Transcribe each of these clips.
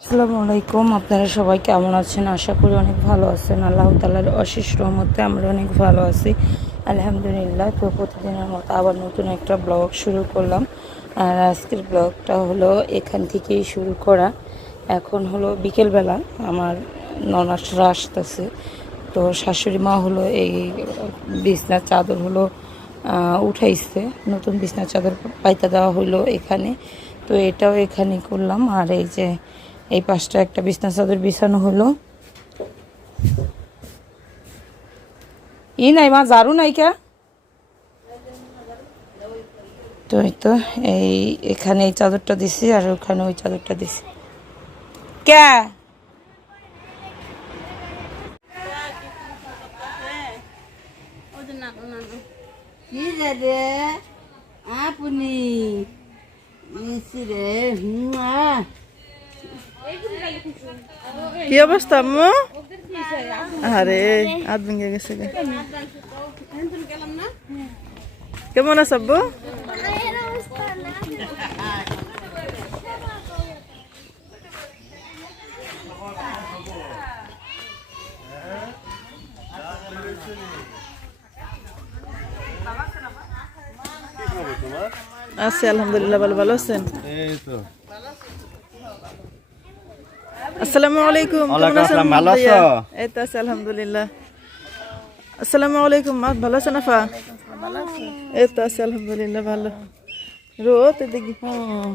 আসসালামু আলাইকুম আপনারা সবাই কেমন আছেন? আশা করি অনেক ভালো আছেন। আল্লাহ তালার অশেষ রহমতে আমরা অনেক ভালো আছি। আলহামদুলিল্লাহ তো প্রতিদিনের মতো আবার নতুন একটা ব্লগ শুরু করলাম। আর আজকের ব্লগটা হলো এখান থেকেই শুরু করা। এখন হলো বিকেলবেলা আমার ননাসরা আসতেছে। তো শাশুড়ি মা হলো এই বিছনার চাদর হলো উঠাইছে। নতুন বিছনার চাদর পাইতে দেওয়া হইল এখানে। তো এটাও এখানে করলাম। আর এই যে এই পাশটা একটা বিছনা চাদর বিছানো হলো। ই নাই মা জারু নাই কে? তো এই তো এই এখানে এই চাদরটা দিছি আর ওখানে ওই চাদরটা দিছি। কে? কি রে আপনি রে কি অবস্থা আম্মু আরে হাত ভেঙে গেছে কেমন আছে আব্বু আছি আলহামদুলিল্লাহ ভালো ভালো আছেন? আসসালামু আলাইকুম ভালো আছো? এই তো আছি আলহামদুলিল্লাহ। আসসালামু আলাইকুম মা ভালো আছেন আফা? এই তো আছি আলহামদুলিল্লাহ ভালো। রোদ এদিকে। হুম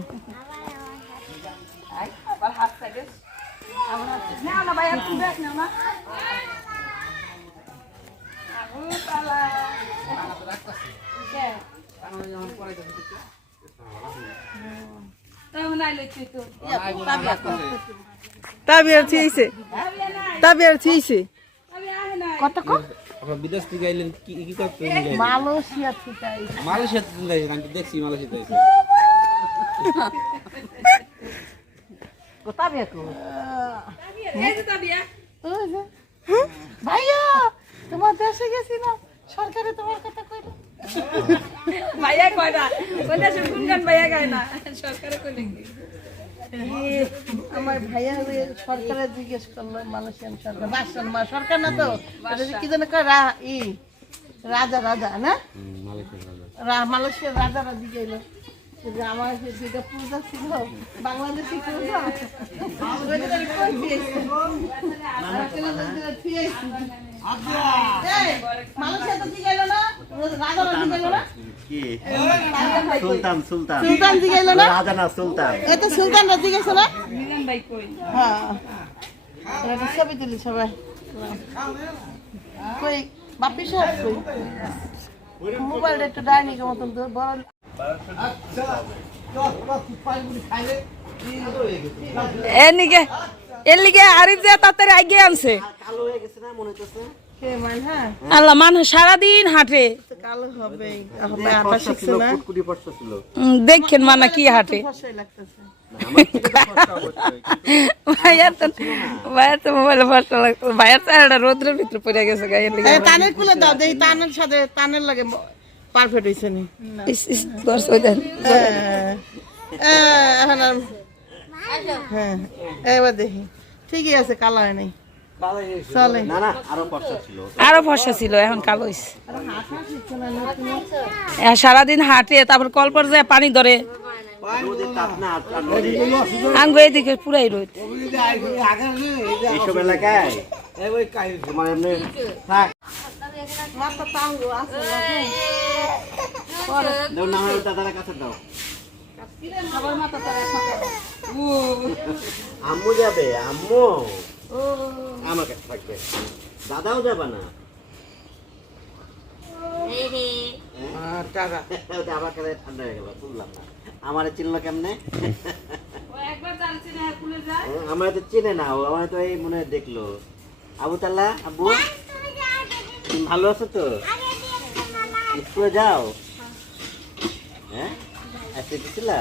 তাবিয়ার থিয়েছে। তাবিয়ার থিয়েছে। কত কো আপনার বিদেশ থেকে আইলেন কি কি করতে মালয়েশিয়া থেকে মালয়েশিয়া থেকে আইলেন আমি তো দেখছি মালয়েশিয়া থেকে কোথায় বিয়ে কো? ভাইয়া তোমার দেশে গেছি না সরকারে তোমার কথা কইলো। ভাইয়া কয় না? কোন দেশে গান ভাইয়া গায় না? সরকারে কই নাকি আমার ভাইয়া ওই সরকারে জিজ্ঞেস করল মালয়েশিয়ান সরকার? বাসন মা সরকার না তো? কি জানি কয় রা ই রাজা রাজা না? রা- মালয়েশিয়ার রাজারা দিকে এলো যে আমার যেটা পূজা ছিল বাংলাদেশি পূজা সুলতান সুলতান। না? রাজা না সুলতান? এই তো সুলতানরা দিকে গেছে না? মিলন ভাই কই? হ্যাঁ। ছবি তুলি সবাই। কই বাপি সাহেব কই? মোবাইলটা একটু ডাইনিকের মতন তো বড় এর নিকে এর লিগে আরিফ যে তাড়াতাড়ি আগে আনছে। কালো হয়ে গেছে না মনে হচ্ছে আল্লাহ মানুষ সারাদিন হাঁটে দেখেন মানা কি হাঁটে। ভাইয়ার তো ভাইয়ার তো মোবাইলে ফসা লাগতো। ভাইয়ার চেহারাটা রোদ্রের ভিতরে পড়ে গেছে গায়ের তানের কুলে দাও দেই তানের সাথে তানের লাগে পারফেক্ট হইছে নি। ইস ইস করছে এখন আর হ্যাঁ এবার দেখি। ঠিকই আছে কালো হয় নাই। চলে। না না আরও পড়ছে ছিল আরও ফসা ছিল এখন কালো হইছে। সারাদিন হাঁটে তারপর কলপর যায় পানি ধরে। আঙ্গো এদিকে পুরাই রোদ। দাও। আম্মু যাবে আম্মু। আমার কাছে থাকবে। দাদাও যাবে না? হ্যাঁ? কাছে ঠান্ডা হয়ে গেল বুঝলাম না। আমার চিনলো কেমনে? আমার তো চেনে না ও আমার তো এই মনে হয় দেখল। আবু তাল্লা আব্বু? ভালো আছো তো? স্কুলে যাও? হ্যাঁ? আজকে গেছিলা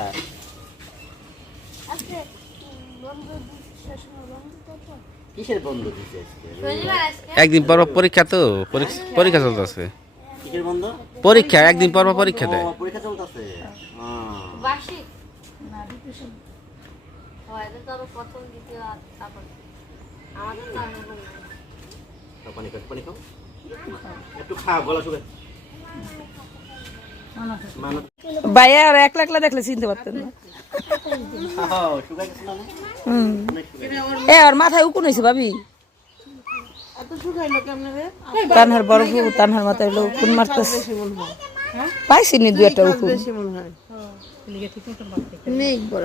কিসের বন্ধ দিচ্ছে আজকে? একদিন পর পর পরীক্ষা তো পরীক্ষা চলতেছে। কিসের বন্ধ? পরীক্ষা একদিন পর পর পরীক্ষা দেয়। পরীক্ষা চলতেছে? বার্ষিক? হয় এটা তো আবার প্রথম দ্বিতীয় আর তারপর। আমাদের পানি খাও পানি খাও। একটু খাও গলা ভাইয়া আর একলা একলা দেখলে চিনতে পারতেন না। এ আর মাথায় উকুন হয়েছে ভাবি। তানহার বড় বউ, তানহার মাথায় হলো উকুন মারতেছে। পাইছি নি দু একটা উকুন। নেই। বড়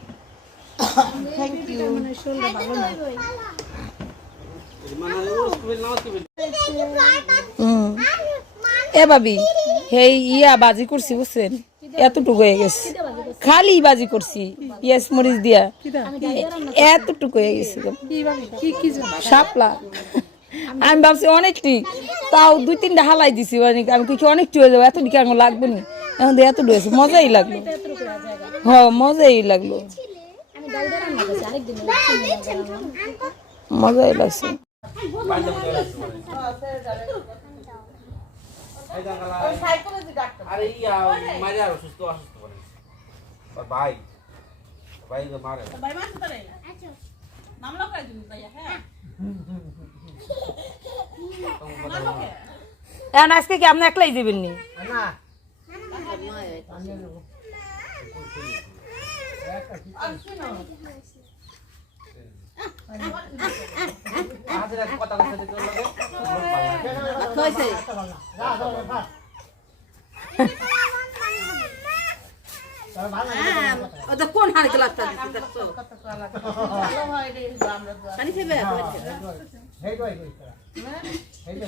থ্যাংক ইউ এ ভাবি, হেই, ইয়া বাজি করছি, বুঝছেন? এতটুকু হয়ে গেছে। খালি বাজি করছি, পেঁয়াজ মরিচ দিয়া। এতটুকু হয়ে গেছে শাপলা। আমি ভাবছি অনেকটি। তাও দুই তিনটা হালাই দিছি অনেক আমি কি অনেকটি হয়ে যাব এতদিকে আমার লাগবে না? এখন এতটুকু হয়েছে, মজাই লাগল। হ, মজাই লাগল। মজাই লাগছে আরে ইয়া মারে আর অসুস্থ অসুস্থ করে ওর ভাই ভাই তো মারে এখন আজকে কি আপনি একলাই দিবেন নি কথা কথা চলে কোন হাড়ি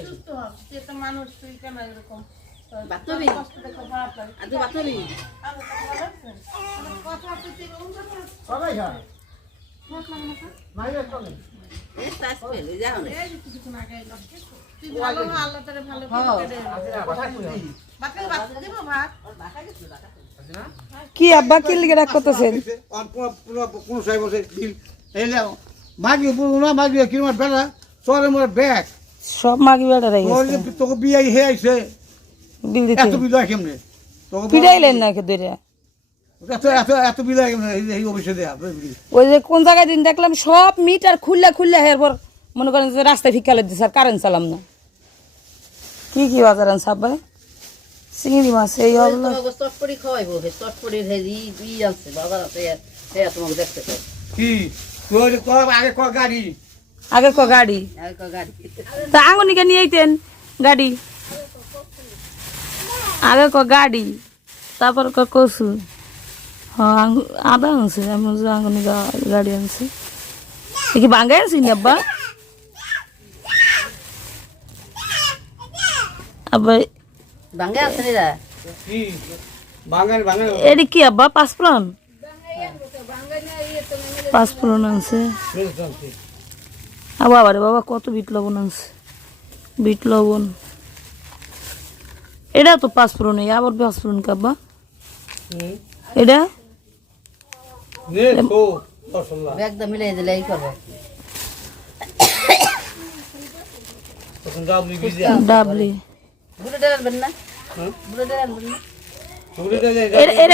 সুস্থ হ তুই মানুষ তুই কেন এরকম আমার তুই কি আব্বা কি লিখে রাখ করতেছেন? কোন সাহেব বসে বিল এই মাগি না মাগি কিরমার বেলা সরে মোর ব্যাগ। সব মাগি বেড়ারাই ওর যে তোকে বিয়ে হে আইছে বিল দিতে এত বিল হয় কেমনে? তোকে না ধরে। এত এত এত বিল কেমনে? এই- এই অফিসে দেয়া বিল। ওই যে কোন জায়গায় দিন দেখলাম সব মিটার খুললে খুললে এরপর মনে করেন যে রাস্তায় ফিকালে দিচ্ছে আর কারেন্ট চালাম না। কি কি বাজার আনছে আব্বা? চিংড়ি মাছ এই চটপটি খাওয়াইবো ই বাজার আছে তোমাকে দেখতে পাই কি? আগে ক গাড়ি? আগে ক গাড়ি? ক গাড়ি। তা আঙুনিকে নিয়ে আইতেন গাড়ি। আগে ক গাড়ি তারপর ক কসু। হ্যাঁ আদা আনছে আমি গা- গাড়ি আনছে। এ কি বাঙ্গাই আনছি না আব্বা? আব্বা ভাঙ্গে আছে রে? এটি কি আব্বা পাঁচফোড়ন? পাঁচফোড়ন আনছে। আ বাবা রে বাবা কত বিট লবণ আনছে। বিট লবণ। এটা তো পাঁচফোড়ন এই আবার পাঁচফোড়ন কি আব্বা এটা? দে এটা-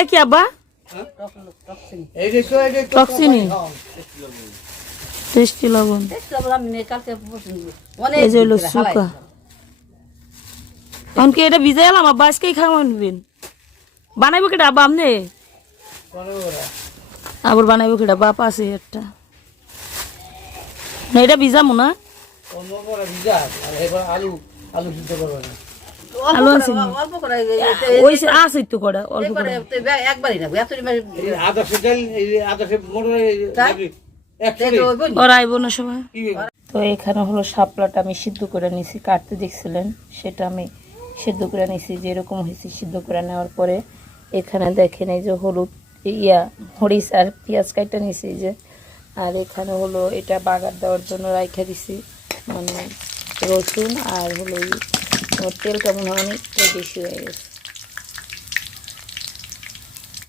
কি আব্বা? টক লোক টক চিনি এই যে তো এই যে টকসিনি টেস্টি লবণ। আমি কালকে বসে অনেক এই যে হলো সুকা এখন এটা ভিজে এলাম আব্বা আজকেই খাওয়া নিবেন বানাইবো কেটা আব্বা আপনি আবার বানাইবো বাপ আছে একটা না এটা ভিজামো না তো এখানে হলো শাপলাটা আমি সিদ্ধ করে নিছি কাটতে দেখছিলেন সেটা আমি সিদ্ধ করে নিছি যেরকম হয়েছে সিদ্ধ করে নেওয়ার পরে এখানে দেখেন এই যে হলুদ ইয়া, মরিচ আর পেঁয়াজ কাটা নিছি যে। আর এখানে হলো এটা বাগার দেওয়ার জন্য রাইখা দিছি মানে রসুন আর হলো তেলটা মনে হয় অনেকটা বেশি হয়ে গেছে।